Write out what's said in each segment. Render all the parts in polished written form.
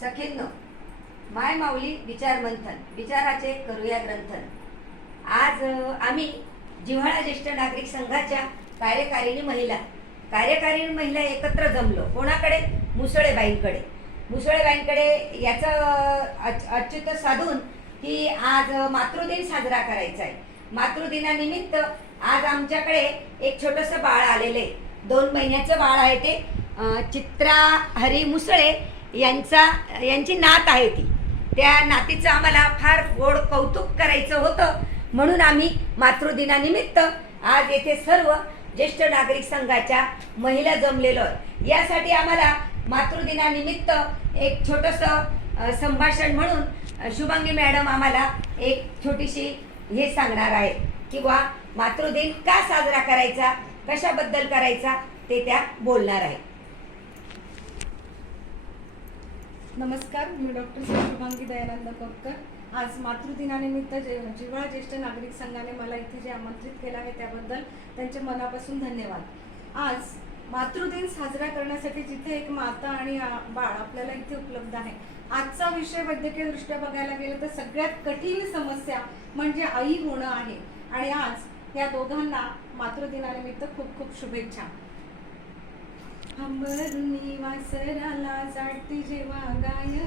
सखींनो, माय माऊली विचार मंथन, विचाराचे करूया ग्रंथन। आज आम्ही जिव्हाळा ज्येष्ठ नागरिक संघाच्या कार्यकारिणी महिला एकत्र जमलो। कोणाकडे? मुसळेबाईंकडे। मुसळेबाईंकडे याचं अच्युत साधून की आज मातृदिन साजरा करायचा आहे। मातृदिनानिमित्त आज आमच्याकडे एक छोटंसं बाळ आलेले, 2 महिन्याचं बाळ आहे ते। चित्रा हरी मुसळे यांची नात आहे ती। त्या नातीचं आम्हाला फार गोड कौतुक करायचं होतं, म्हणून आम्ही मातृदिनानिमित्त आज येथे सर्व ज्येष्ठ नागरिक संघाच्या महिला जमलेलो आहे। यासाठी आम्हाला मातृदिनानिमित्त एक छोटंसं संभाषण म्हणून शुभांगी मॅडम आम्हाला एक छोटीशी हे सांगणार आहे की बा मातृदिन का साजरा करायचा, कशाबद्दल करायचा ते त्या बोलणार आहे। नमस्कार, मी डॉक्टर शुभांगी दयानंद कोपकर। आज मातृदिनानिमित्त जिव्हाळा ज्येष्ठ नागरिक संघाने मला इथे जे आमंत्रित केलं आहे त्याबद्दल त्यांचे मनापासून धन्यवाद। आज मातृदिन साजरा करण्यासाठी जिथे एक माता आणि बाळ आपल्याला इथे उपलब्ध आहे। आजचा विषय वैद्यकीय दृष्ट्या बघायला गेलं तर सगळ्यात कठीण समस्या म्हणजे आई होणं आहे, आणि आज या दोघांना मातृदिनानिमित्त खूप खूप शुभेच्छा। अंबरुनी वासराला जाती जेव्हा गाय,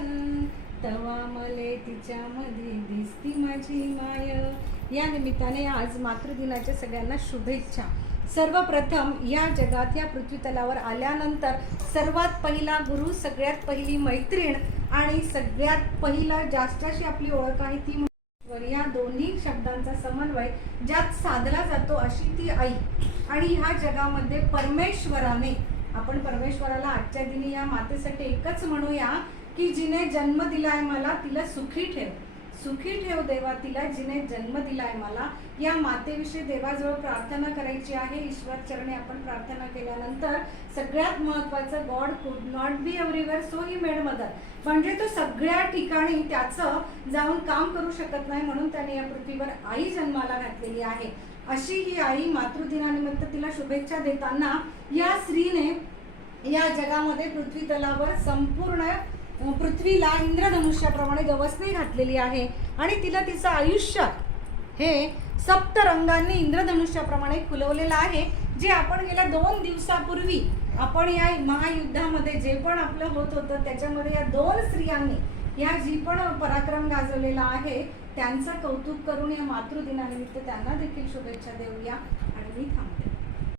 तवा मले तिच्यामध्ये दिसती माझी माय। या निमित्ताने आज मातृदिनाच्या सगळ्यांना शुभेच्छा। सर्वप्रथम या जगात या पृथ्वीतलावर आल्यानंतर सर्वात पहिला गुरु, सगळ्यात पहिली मैत्रीण आणि सगळ्यात पहिला जास्तीची आपली ओळख आहे ती या दोन्ही शब्दांचा समन्वय ज्यात साधला जातो अशी ती आई। आणि ह्या जगामध्ये परमेश्वराने, आपण परमेश्वराला आजच्या दिनी या मातेसाठी एकच म्हणूया की जिने जन्म दिलाय मला तिला सुखी ठेव, सुखी ठेव देवा तिला जिने जन्म दिलाय मला। या मातेविषयी देवाजवळ प्रार्थना करायची आहे। ईश्वर चरणी आपण प्रार्थना केल्यानंतर सगळ्यात महत्त्वाचं, गॉड कुड not be everywhere so he made mother, म्हणजे तो सगळ्या ठिकाणी त्याचं जाऊन काम करू शकत नाही, म्हणून त्याने या पृथ्वीवर आई जन्माला घातलेली आहे। अशी ही आई मातृदिनानिमित्त तिला शुभेच्छा देताना या स्त्रीने या जगामध्ये पृथ्वी तलावर संपूर्ण पृथ्वीला इंद्रधनुष्याप्रमाणे गवसणी घातलेली आहे, आणि तिला तिचं आयुष्य हे सप्तरंगांनी इंद्रधनुष्याप्रमाणे खुलवलेलं आहे। जे आपण गेल्या 2 दिवसापूर्वी आपण या महायुद्धामध्ये जे पण आपलं होत होतं त्याच्यामध्ये या 2 स्त्रियांनी या जी पण पराक्रम गाजवलेला आहे त्यांचं कौतुक करून या मातृदिनानिमित्त त्यांना देखील शुभेच्छा देऊया, आणि मी थांबते।